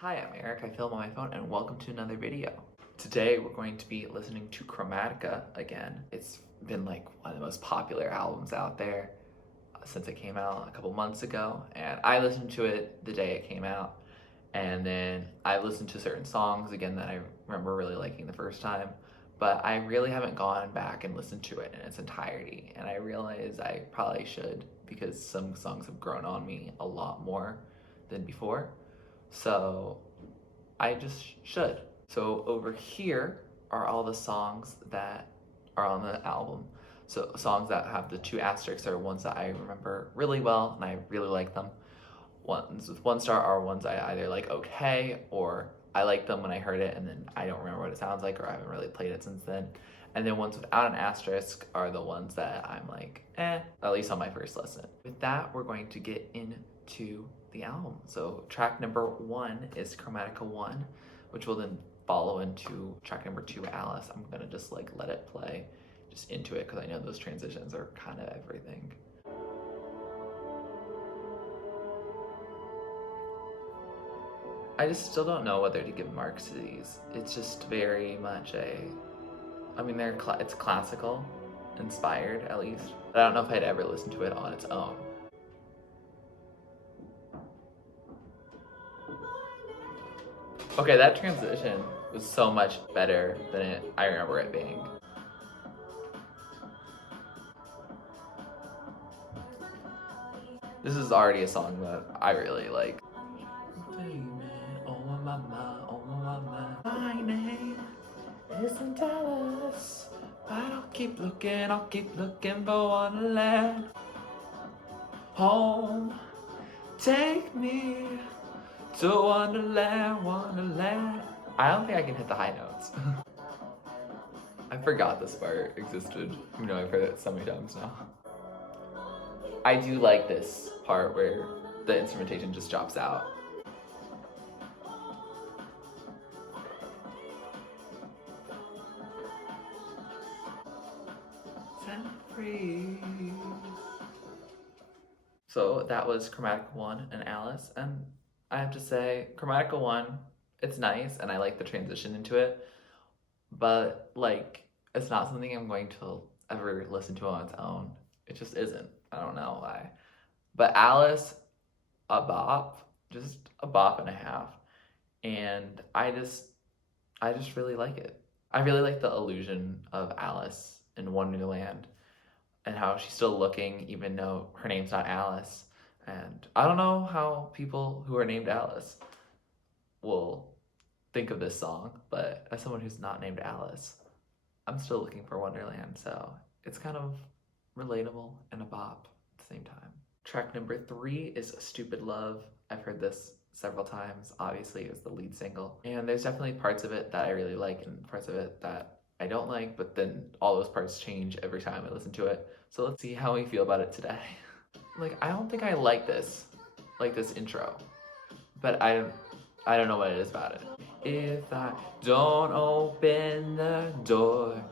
Hi, I'm Eric, I film on my phone, and welcome to another video. Today we're going to be listening to Chromatica again. It's been like one of the most popular albums out there since it came out a couple months ago, and I listened to it the day it came out, and then I listened to certain songs again that I remember really liking the first time, but I really haven't gone back and listened to it in its entirety, and I realize I probably should because some songs have grown on me a lot more than before. So I just should. So over here are all the songs that are on the album. So songs that have the two asterisks are ones that I remember really well and I really like them. Ones with 1 star are ones I either like okay or I like them when I heard it and then I don't remember what it sounds like or I haven't really played it since then. And then ones without an asterisk are the ones that I'm like, at least on my first listen. With that, we're going to get into the album. So track number 1 is Chromatica I, which will then follow into track number 2, Alice. I'm gonna just like let it play just into it because I know those transitions are kind of everything. I just still don't know whether to give marks to these. It's just very much it's classical inspired at least. But I don't know if I'd ever listen to it on its own. Okay, that transition was so much better than I remember it being. This is already a song that I really like. My name isn't Alice, but I'll keep looking for Wonderland. Home, take me to Wonderland, Wonderland. I don't think I can hit the high notes. I forgot this part existed. You know, I've heard it so many times now. I do like this part where the instrumentation just drops out. So that was Chromatica I and Alice, and I have to say, Chromatica I, it's nice, and I like the transition into it, but like, it's not something I'm going to ever listen to on its own. It just isn't. I don't know why. But Alice, a bop, just a bop and a half, and I just really like it. I really like the illusion of Alice in Wonderland and how she's still looking even though her name's not Alice. And I don't know how people who are named Alice will think of this song, but as someone who's not named Alice, I'm still looking for Wonderland, so it's kind of relatable and a bop at the same time. Track number 3 is Stupid Love. I've heard this several times. Obviously, it was the lead single. And there's definitely parts of it that I really like and parts of it that I don't like, but then all those parts change every time I listen to it. So let's see how we feel about it today. Like, I don't think I like this intro, but I don't know what it is about it. If I don't open the door.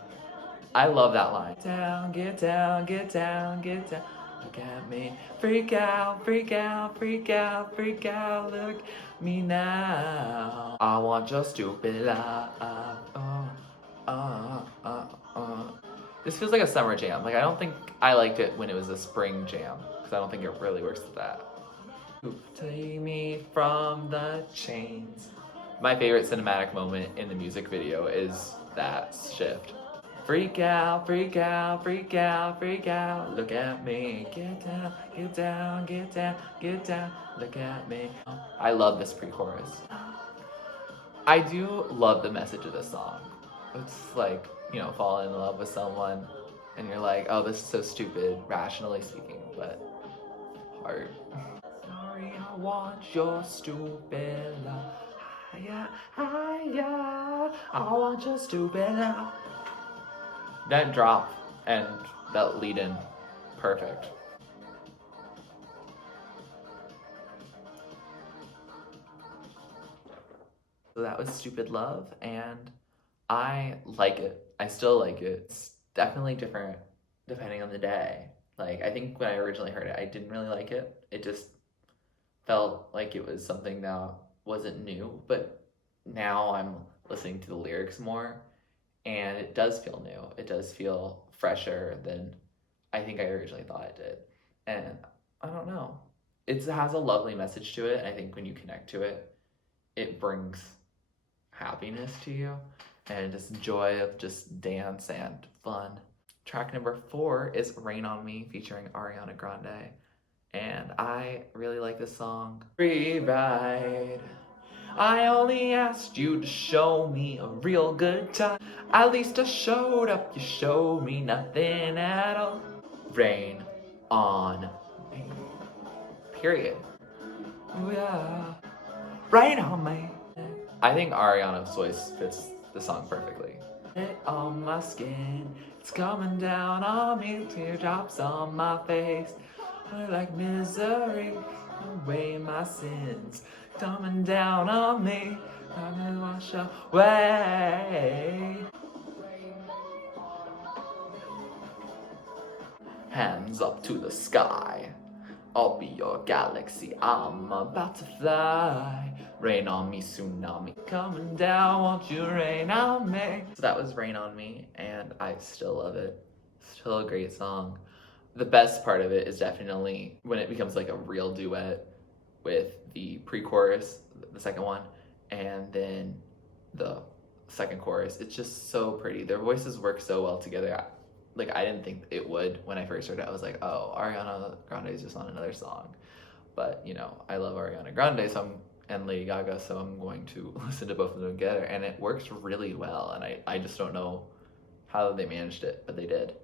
I love that line. Down, get down, get down, get down. Look at me, freak out, freak out, freak out, freak out. Look at me now. I want your stupid love. This feels like a summer jam. Like, I don't think I liked it when it was a spring jam because I don't think it really works with that. Take me from the chains. My favorite cinematic moment in the music video is that shift. Freak out, freak out, freak out, freak out. Look at me. Get down, get down, get down, get down. Look at me. I love this pre-chorus. I do love the message of this song. It's like, you know, falling in love with someone and you're like, oh, this is so stupid, rationally speaking, but hard. Sorry, I want your stupid love. Hiya, hiya, I want your stupid love. That drop and that lead in, perfect. So that was Stupid Love, and I like it. I still like it. It's definitely different depending on the day. Like, I think when I originally heard it, I didn't really like it. It just felt like it was something that wasn't new, but now I'm listening to the lyrics more, and it does feel new. It does feel fresher than I think I originally thought it did. And I don't know. It has a lovely message to it. I think when you connect to it, it brings happiness to you and just joy of just dance and fun. Track number 4 is Rain on Me featuring Ariana Grande. And I really like this song. Free ride. I only asked you to show me a real good time. At least I showed up, you showed me nothing at all. Rain on me. Period. Ooh, yeah. Rain on me. I think Ariana's voice fits the song perfectly. It on my skin, it's coming down on me, teardrops on my face. I like misery, away my sins, coming down on me, I'm gonna wash away. Hands up to the sky, I'll be your galaxy, I'm about to fly. Rain on me, tsunami coming down, won't you rain on me? So that was Rain on Me, and I still love it. Still a great song. The best part of it is definitely when it becomes like a real duet with the pre-chorus, the second one, and then the second chorus. It's just so pretty. Their voices work so well together. Like, I didn't think it would when I first heard it. I was like, oh, Ariana Grande is just on another song. But, you know, I love Ariana Grande and Lady Gaga, so I'm going to listen to both of them together. And it works really well. And I just don't know how they managed it, but they did.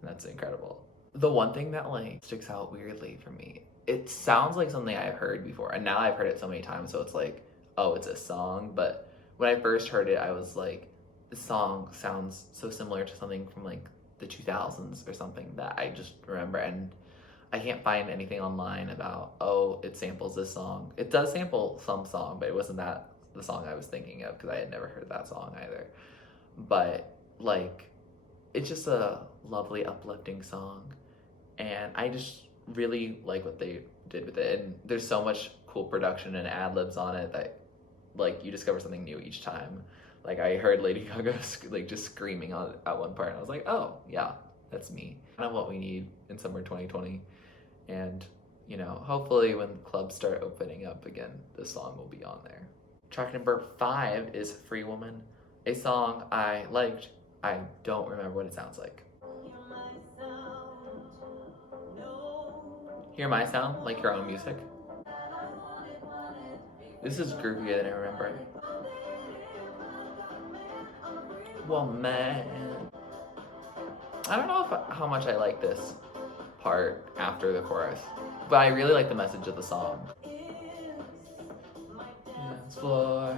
And that's incredible. The one thing that, like, sticks out weirdly for me, it sounds like something I've heard before. And now I've heard it so many times, so it's like, oh, it's a song. But when I first heard it, I was like, this song sounds so similar to something from, like, the 2000s or something that I just remember, and I can't find anything online about, oh, it samples this song. It does sample some song, but it wasn't that the song I was thinking of, because I had never heard that song either. But, like, it's just a lovely, uplifting song, and I just really like what they did with it. And there's so much cool production and ad-libs on it that, like, you discover something new each time. Like, I heard Lady Gaga like just screaming on at one part, and I was like, oh yeah, that's me. Kind of what we need in summer 2020. And, you know, hopefully when clubs start opening up again, this song will be on there. Track number 5 is Free Woman, a song I liked. I don't remember what it sounds like. Hear my sound, like your own music. This is groovier than I remember. Woman. I don't know how much I like this part after the chorus, but I really like the message of the song. Dance floor.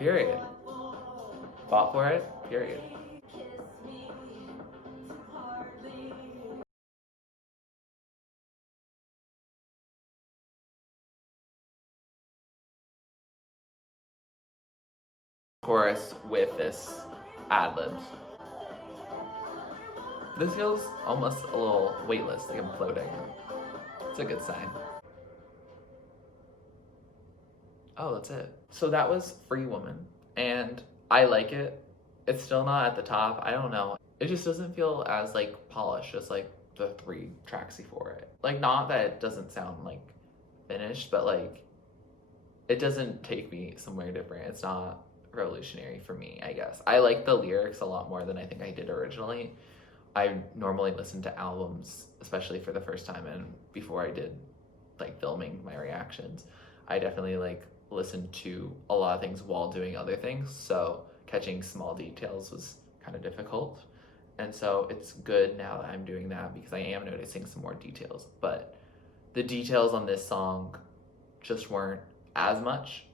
Period. Fought for it. Period. Chorus with this ad-libs. This feels almost a little weightless, like I'm floating. It's a good sign. Oh, that's it. So that was Free Woman, and I like it. It's still not at the top. I don't know. It just doesn't feel as, like, polished as, like, the 3 tracks before it. Like, not that it doesn't sound, like, finished, but, like, it doesn't take me somewhere different. It's not revolutionary for me, I guess. I like the lyrics a lot more than I think I did originally. I normally listen to albums, especially for the first time, and before I did, like, filming my reactions, I definitely, like, listened to a lot of things while doing other things, so catching small details was kind of difficult. And so it's good now that I'm doing that, because I am noticing some more details. But the details on this song just weren't as much.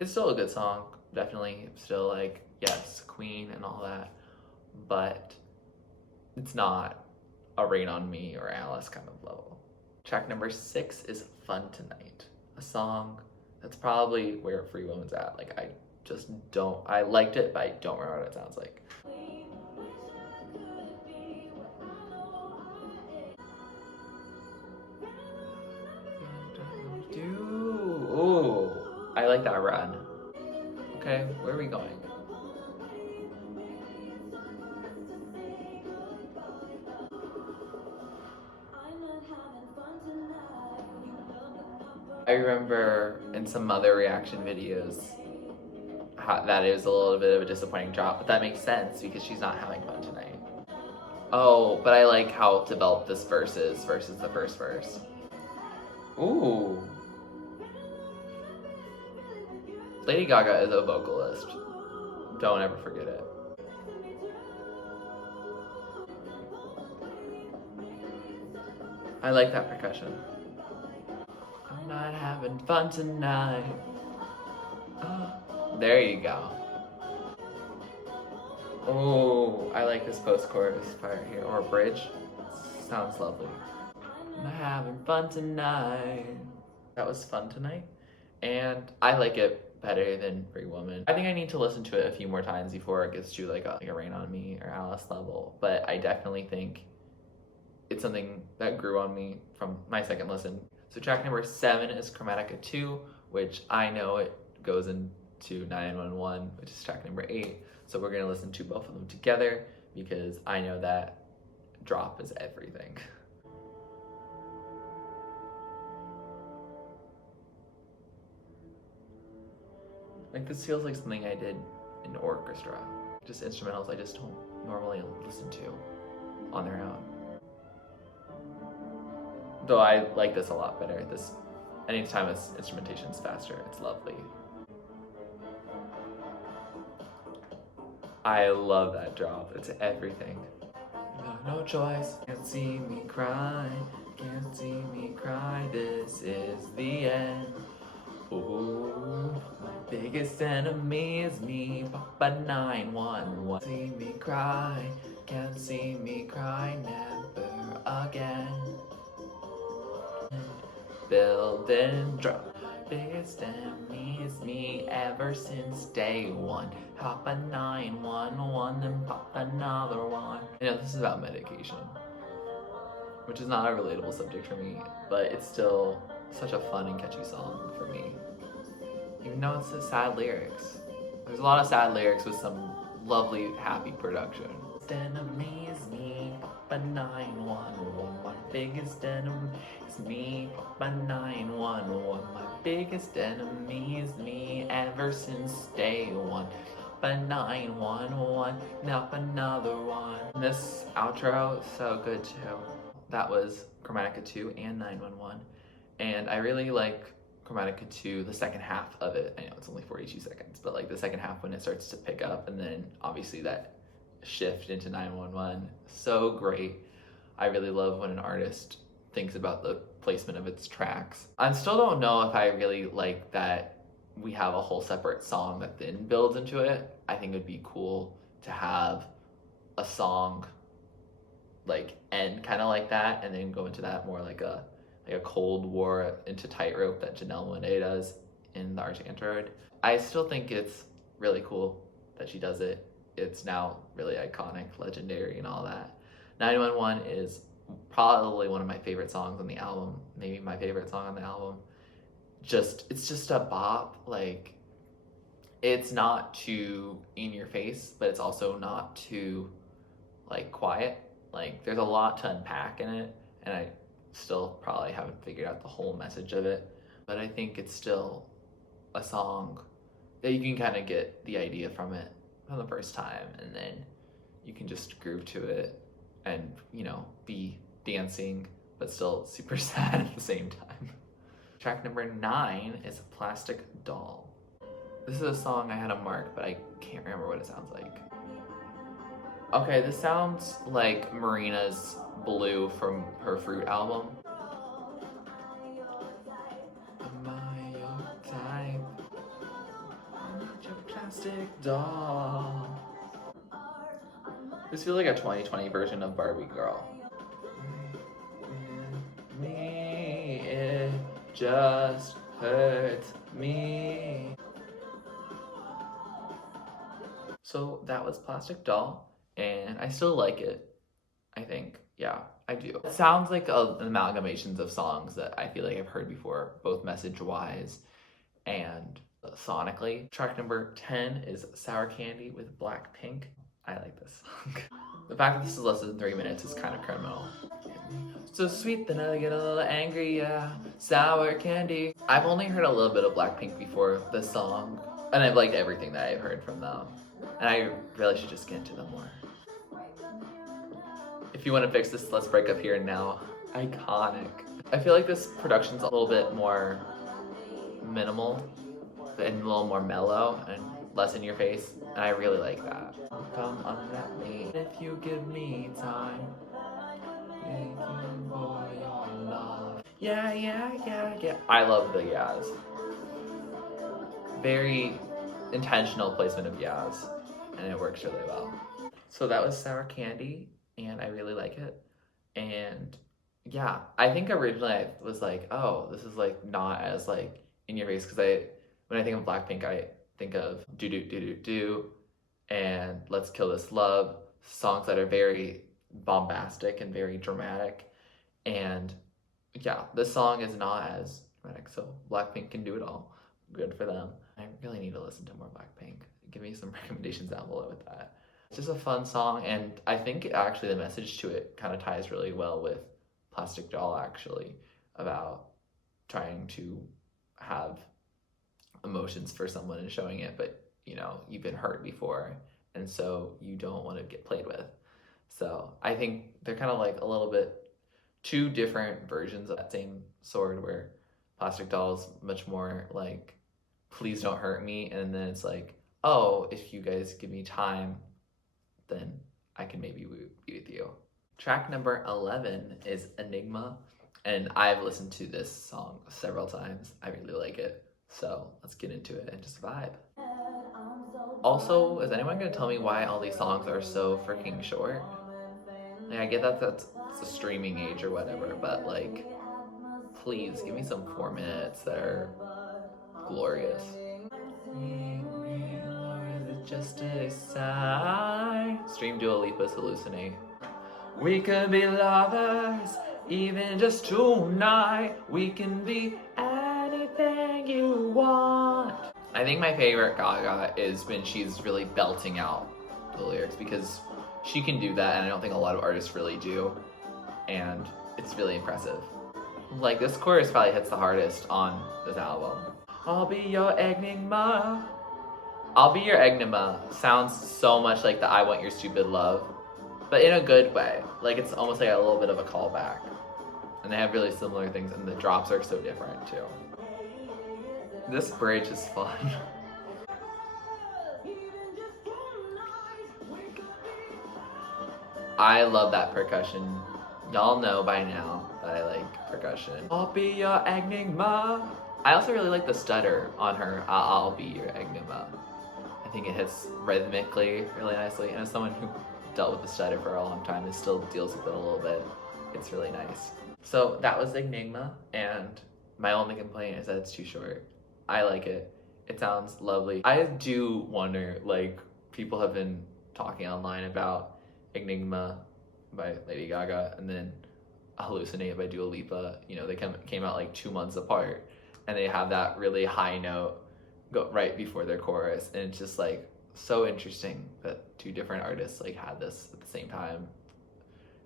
It's still a good song, definitely. Still, like, yes, Queen and all that, but it's not a Rain on Me or Alice kind of level. Track number 6 is Fun Tonight, a song that's probably where Free Woman's at. Like, I liked it, but I don't remember what it sounds like. Ooh, I like that run. Okay, where are we going? I remember in some other reaction videos that it was a little bit of a disappointing drop, but that makes sense because she's not having fun tonight. Oh, but I like how developed this verse is versus the first verse. Ooh. Lady Gaga is a vocalist. Don't ever forget it. I like that percussion. I'm not having fun tonight. Oh, there you go. Oh, I like this post-chorus part here, or bridge. Sounds lovely. I'm having fun tonight. That was fun tonight, and I like it better than Free Woman. I think I need to listen to it a few more times before it gets to like a Rain on Me or Alice level, but I definitely think it's something that grew on me from my second listen. So track number 7 is Chromatica II, which I know it goes into 911, which is track number 8. So we're gonna listen to both of them together because I know that drop is everything. Like this feels like something I did in orchestra. Just instrumentals I just don't normally listen to on their own. Though I like this a lot better. This, anytime its instrumentation is faster, it's lovely. I love that drop. It's everything. No choice. Can't see me cry. Can't see me cry. This is the end. Ooh, my biggest enemy is me. Papa 911. See me cry. Can't see me cry. Never again. Build and drop. Biggest enemy is me ever since day one. Pop a 911, then pop another one. You know, this is about medication, which is not a relatable subject for me, but it's still such a fun and catchy song for me. Even though it's the sad lyrics. There's a lot of sad lyrics with some lovely, happy production. Enemy is me, Papa 911. My biggest enemy is me, Papa 911. My biggest enemy is me ever since day one. Papa 911, now another one. And this outro is so good too. That was Chromatica II and 911. And I really like Chromatica II, the second half of it. I know it's only 42 seconds, but like the second half when it starts to pick up, and then obviously that shift into 911, so great. I really love when an artist thinks about the placement of its tracks. I still don't know if I really like that we have a whole separate song that then builds into it. I think it would be cool to have a song like end kind of like that and then go into that more like a Cold War into Tightrope that Janelle Monáe does in the Arctic Android. I still think it's really cool that she does it. It's now really iconic, legendary, and all that. 911 is probably one of my favorite songs on the album, maybe my favorite song on the album. It's just a bop. Like, it's not too in your face, but it's also not too like quiet. Like, there's a lot to unpack in it, and I still probably haven't figured out the whole message of it, but I think it's still a song that you can kind of get the idea from it from the first time, and then you can just groove to it and, you know, be dancing but still super sad at the same time. Track number 9 is Plastic Doll. This is a song I had to mark, but I can't remember what it sounds like. Okay, this sounds like Marina's Blue from her Fruit album. Am I your type? I'm not your plastic doll. This feels like a 2020 version of Barbie Girl. Me, it just hurts me. So that was Plastic Doll, and I still like it, I think. Yeah, I do. It sounds like amalgamations of songs that I feel like I've heard before, both message-wise and sonically. Track number 10 is Sour Candy with BLACKPINK. I like this song. The fact that this is less than 3 minutes is kind of criminal. So sweet, then I get a little angry, yeah. Sour candy. I've only heard a little bit of BLACKPINK before this song, and I've liked everything that I've heard from them. And I really should just get into them more. If you want to fix this, let's break up here and now. Iconic. I feel like this production's a little bit more minimal and a little more mellow and less in your face, and I really like that. Come unwrap me if you give me time. Thank you for your love. Yeah, yeah, yeah, yeah. I love the yas. Very intentional placement of yas, and it works really well. So that was Sour Candy, and I really like it. And yeah, I think originally I was like, oh, this is like not as like in your face, because when I think of BLACKPINK, I think of do do do do do and Let's Kill This Love, songs that are very bombastic and very dramatic. And yeah, this song is not as dramatic, so BLACKPINK can do it all. Good for them. I really need to listen to more BLACKPINK. Give me some recommendations down below with that. It's just a fun song, and I think actually the message to it kind of ties really well with Plastic Doll, actually, about trying to have emotions for someone and showing it, but you know, you've been hurt before, and so you don't want to get played with. So I think they're kind of like a little bit two different versions of that same sword, where Plastic Doll's much more like, please don't hurt me, and then it's like, oh, if you guys give me time, then I can maybe be with you. Track number 11 is Enigma, and I've listened to this song several times. I really like it. So let's get into it and just vibe. Also, is anyone gonna tell me why all these songs are so freaking short? Like, I get that it's a streaming age or whatever, but like, please give me some 4 minutes that are glorious. Just a sigh. Stream Dua Lipa's Hallucinate. We could be lovers, even just tonight. We can be anything you want. I think my favorite Gaga is when she's really belting out the lyrics, because she can do that, and I don't think a lot of artists really do, and it's really impressive. Like, this chorus probably hits the hardest on this album. I'll be your Enigma. I'll be your Enigma sounds so much like the I Want Your Stupid Love, but in a good way. Like, it's almost like a little bit of a callback. And they have really similar things, and the drops are so different too. This bridge is fun. I love that percussion. Y'all know by now that I like percussion. I'll be your Enigma. I also really like the stutter on her I'll be your Enigma. I think it hits rhythmically really nicely, and as someone who dealt with the stutter for a long time and still deals with it a little bit, it's really nice. So that was Enigma, and my only complaint is that it's too short. I like it. It sounds lovely. I do wonder, like, people have been talking online about Enigma by Lady Gaga and then Hallucinate by Dua Lipa. You know, they came out like 2 months apart, and they have that really high note go right before their chorus, and it's just like so interesting that two different artists like had this at the same time.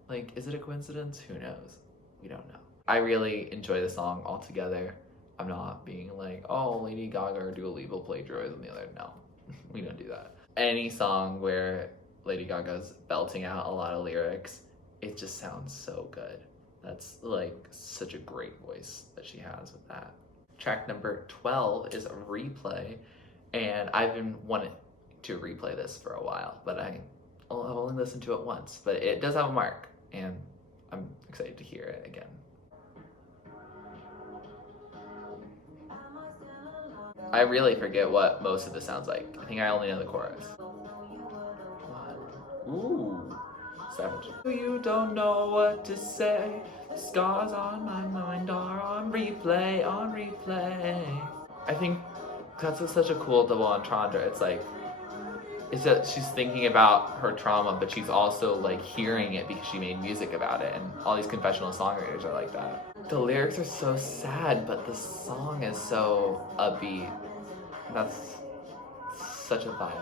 Like, is it a coincidence? Who knows? We don't know. I really enjoy the song altogether. I'm not being like, oh, Lady Gaga or Dua Lipa plagiarized on the other. No, we don't do that. Any song where Lady Gaga's belting out a lot of lyrics, it just sounds so good. That's like such a great voice that she has with that. Track number 12 is Replay, and I've been wanting to replay this for a while, but I've only listened to it once, but it does have a mark, and I'm excited to hear it again. I really forget what most of this sounds like. I think I only know the chorus. Ooh, savage. You don't know what to say. Scars on my mind are on replay, on replay. I think that's such a cool double entendre. It's like, it's that she's thinking about her trauma, but she's also like hearing it because she made music about it, and all these confessional songwriters are like that. The lyrics are so sad, but the song is so upbeat. That's such a vibe.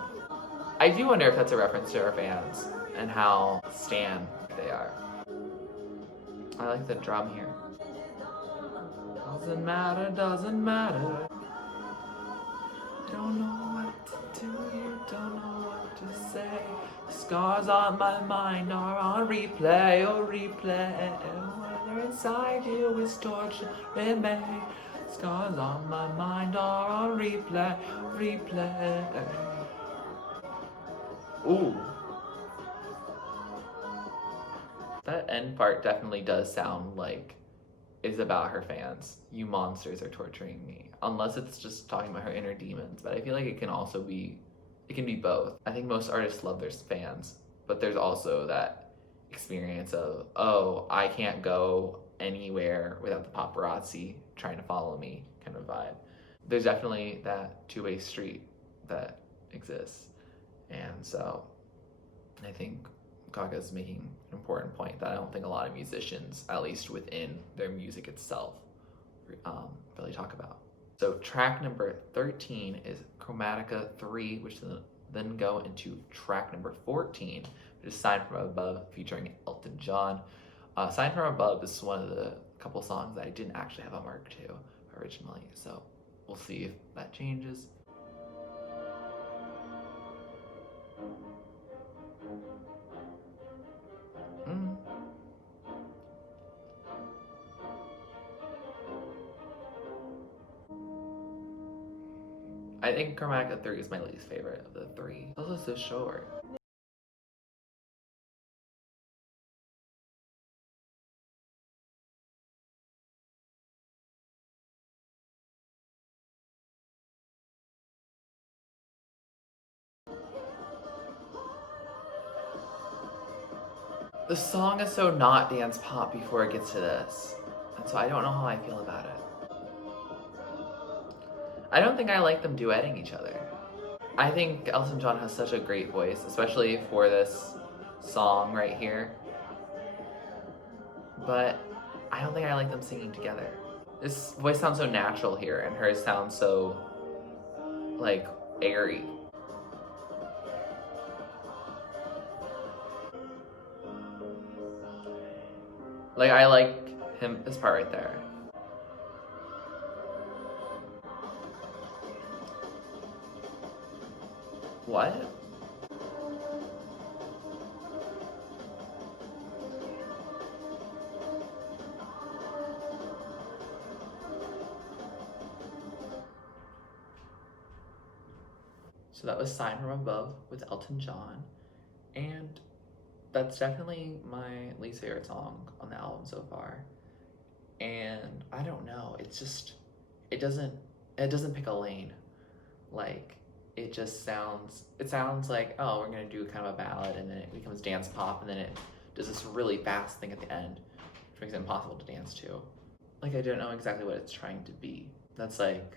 I do wonder if that's a reference to her fans and how stan they are. I like the drum here. Doesn't matter, doesn't matter. Don't know what to do, you don't know what to say. Scars on my mind are on replay, oh replay. Whether inside you is torture, remain. Scars on my mind are on replay, replay. Ooh. That end part definitely does sound like is about her fans. You monsters are torturing me. Unless it's just talking about her inner demons, but I feel like it can also be, it can be both. I think most artists love their fans, but there's also that experience of, oh, I can't go anywhere without the paparazzi trying to follow me kind of vibe. There's definitely that two-way street that exists. And so I think Gaga's making an important point that I don't think a lot of musicians, at least within their music itself, really talk about. So track number 13 is Chromatica III, which then go into track number 14, which is Sine from Above featuring Elton John. Sine from Above is one of the couple songs that I didn't actually have on Mark II originally, so we'll see if that changes. I think Chromatica III is my least favorite of the three. It's also so short. The song is so not dance pop before it gets to this, and so I don't know how I feel about it. I don't think I like them duetting each other. I think Elton John has such a great voice, especially for this song right here. But I don't think I like them singing together. His voice sounds so natural here, and hers sounds so, like, airy. Like, I like him, this part right there. What? So that was Sine from Above with Elton John, and that's definitely my least favorite song on the album so far. And I don't know, it's just, it doesn't pick a lane. Like, it just sounds, it sounds like, oh, we're gonna do kind of a ballad, and then it becomes dance pop, and then it does this really fast thing at the end, which makes it impossible to dance to. Like, I don't know exactly what it's trying to be. That's like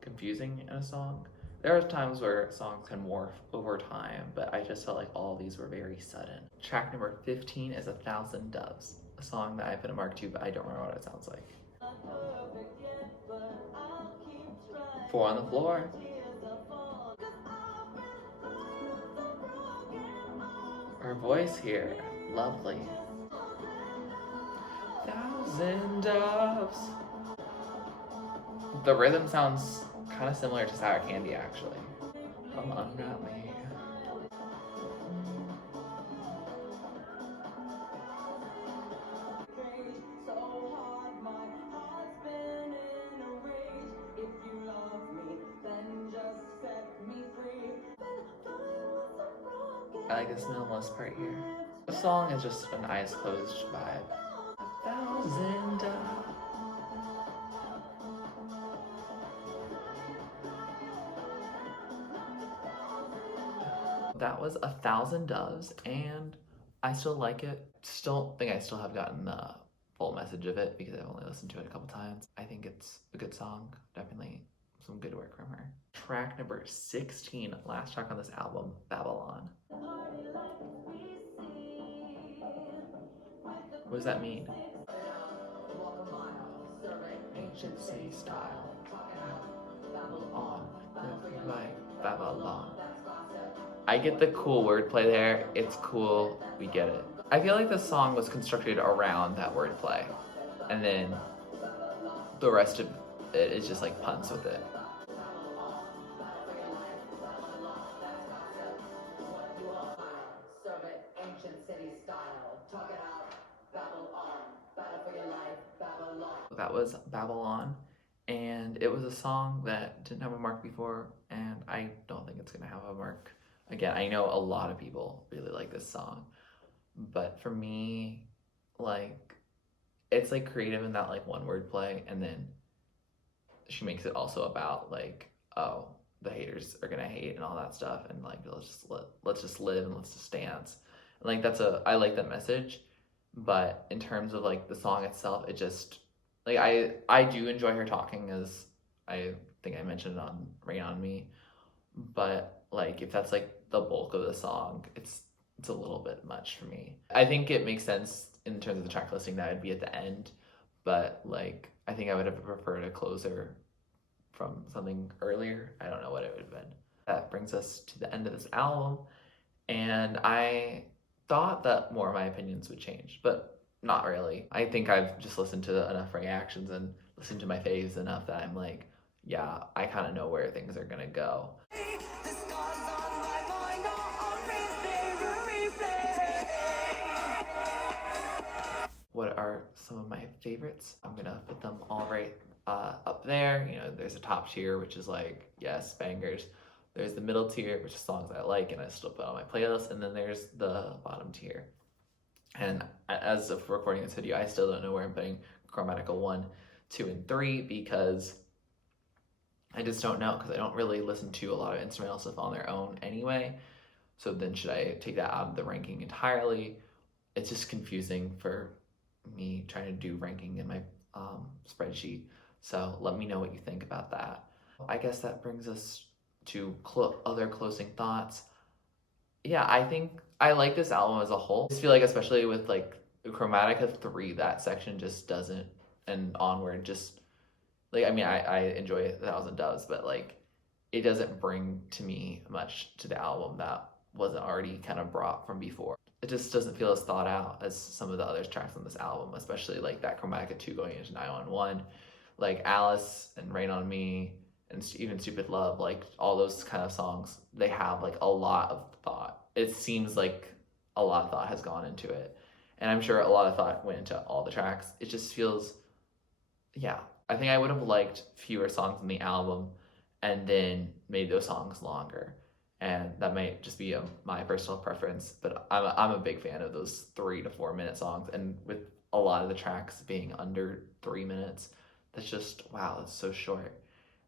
confusing in a song. There are times where songs can morph over time, but I just felt like all of these were very sudden. Track number 15 is 1,000 Doves, a song that I put in Mark II, but I don't remember what it sounds like. 4 on the floor. Her voice here, lovely. 1,000 doves. The rhythm sounds kind of similar to Sour Candy, actually. Come unwrap me. I like this minimalist part here. The song is just an eyes closed vibe. 1,000 doves. That was 1,000 Doves, and I still like it. Still think I still have gotten the full message of it because I've only listened to it a couple times. I think it's a good song. Definitely some good work from her. Track number 16, last track on this album, Babylon. What does that mean? Agency style. Babylon. Like Babylon. I get the cool wordplay there. It's cool. We get it. I feel like the song was constructed around that wordplay, and then the rest of it is just like puns with it. That was Babylon, and it was a song that didn't have a mark before, and I don't think it's gonna have a mark again. I know a lot of people really like this song, but for me, like, it's like creative in that like one word play, and then she makes it also about like, oh, the haters are gonna hate and all that stuff, and like let's just live and let's just dance. And like I like that message, but in terms of like the song itself, it just like I do enjoy her talking, as I think I mentioned on Rain on Me, but like if that's like the bulk of the song, it's a little bit much for me. I think it makes sense in terms of the track listing that it'd be at the end, but like I think I would have preferred a closer from something earlier. I don't know what it would have been. That brings us to the end of this album, and I thought that more of my opinions would change, but not really. I think I've just listened to enough reactions and listened to my faves enough that I'm like, yeah, I kind of know where things are gonna go. What are some of my favorites? I'm gonna put them all right up there. You know, there's a top tier, which is like, yes, bangers. There's the middle tier, which is songs I like and I still put on my playlist. And then there's the bottom tier. And as of recording this video, I still don't know where I'm putting Chromatica I, 2, and 3 because I just don't know, because I don't really listen to a lot of instrumental stuff on their own anyway. So then should I take that out of the ranking entirely? It's just confusing for me trying to do ranking in my spreadsheet. So let me know what you think about that. I guess that brings us to other closing thoughts. Yeah, I think I like this album as a whole. I just feel like, especially with like Chromatica III, that section just doesn't, and onward, just like, I mean, I enjoy it 1,000 Doves, but like it doesn't bring to me much to the album that wasn't already kind of brought from before. It just doesn't feel as thought out as some of the other tracks on this album, especially like that Chromatica II going into 911, like Alice and Rain on Me, and even Stupid Love, like all those kind of songs, they have like a lot of thought. It seems like a lot of thought has gone into it. And I'm sure a lot of thought went into all the tracks. It just feels, yeah. I think I would have liked fewer songs in the album and then made those songs longer. And that might just be my personal preference, but I'm a big fan of those 3 to 4 minute songs. And with a lot of the tracks being under 3 minutes, that's just, wow, it's so short.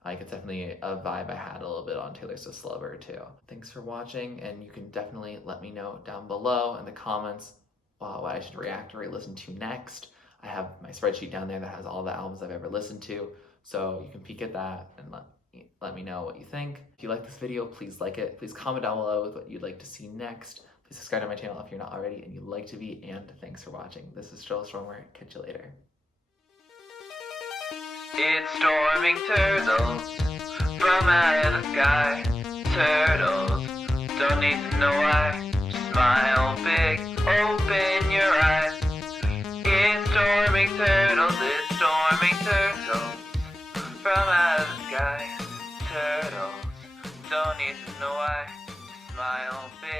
Like, it's definitely a vibe I had a little bit on Taylor Swift's Lover too. Thanks for watching, and you can definitely let me know down below in the comments what I should react or re-listen to next. I have my spreadsheet down there that has all the albums I've ever listened to, so you can peek at that and let me know what you think. If you like this video, please like it. Please comment down below with what you'd like to see next. Please subscribe to my channel if you're not already and you'd like to be, and thanks for watching. This is TurtleStormer. Catch you later. It's storming turtles from out of the sky. Turtles don't need to know why. Smile big, open your eyes. It's storming turtles, it's storming turtles from out of the sky. Turtles don't need to know why. Smile big.